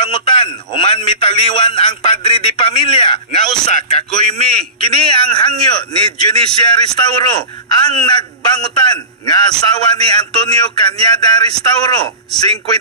nagbangutan human mitaliwan ang padre di pamilya nga usa ka kuymi. Kini ang hangyo ni Junicia Restauro, ang nagbangutan nga asawa ni Antonio Cañada Restauro, 52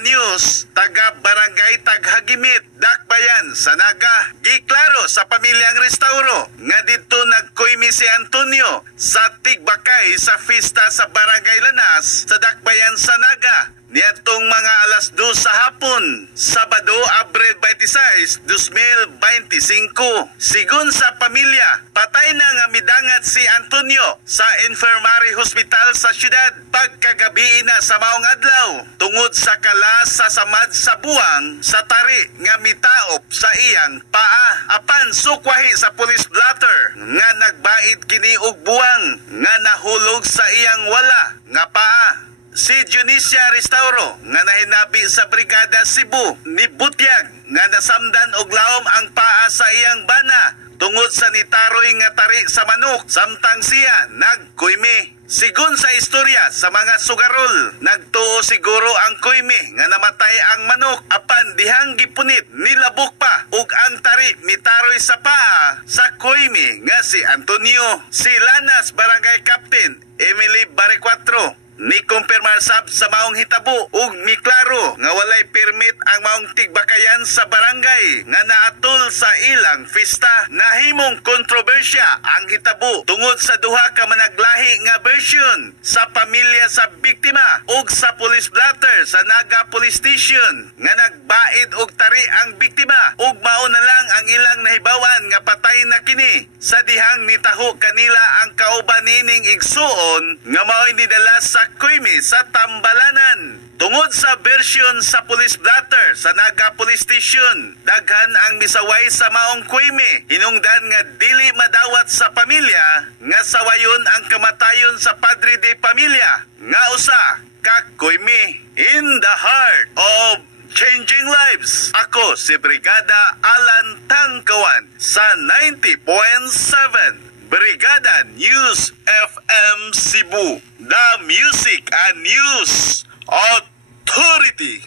anyos, taga Barangay Taghagimit, Dakbayan, Sanaga. Giklaro sa pamilyang Restauro nga dito nagkuymi si Antonio sa tigbakay sa fiesta sa Barangay Lanas sa Dakbayan, Sanaga. Niadtong mga alas 2 sa hapon, Sabado, Abril 26, 2025. Sigun sa pamilya, patay na nga midangat si Antonio sa Infirmary Hospital sa syudad pagkagabi na sa maong adlaw tungod sa kalas sa samad sa buwang sa tari nga mitaop sa iyang paa. Apan sukwahi sa police blotter nga nagbait kini og buwang nga nahulog sa iyang wala nga paa. Si Junicia Restauro nga nahinabi sa Brigada Cebu ni Butyag nga nasamdan og lawom ang paa sa iyang bana tungod sa nitaroy nga tari sa manok samtang siya nagkuymi. Sigun sa istorya sa mga sugarol, nagtuo siguro ang kuymi nga namatay ang manok apan dihang gipunit nilabok pa ug ang tari mitaroy sa paa sa kuymi nga si Antonio. Si Lanas Barangay Captain Emily Barecuatro ni kumpirmar sab sa maong hitabo ug miklaro nga walay permit ang maong tigbakayan sa barangay nga naatol sa ilang fiesta. Nahimong kontrobersya ang hitabo tungod sa duha ka managlahi nga version sa pamilya sa biktima ug sa police blotter sa Naga Police Station nga nagbait og tari ang biktima ug mao na lang ang ilang nahibawan nga patay na kini sa dihang nitaho kanila ang kauban nining igsuon nga mao'y nidala sa kuymi sa Tambalanan. Tungod sa version sa police blotter sa Naga Police Station, daghan ang misaway sa maong kuymi. Hinungdan nga dili madawat sa pamilya nga sawayon ang kamatayon sa padre de pamilya nga usa ka kuymi. In the heart of changing lives, ako si Brigada Alan Tangkawan sa 90.7 Brigada News FM Cebu, the Music and News Authority.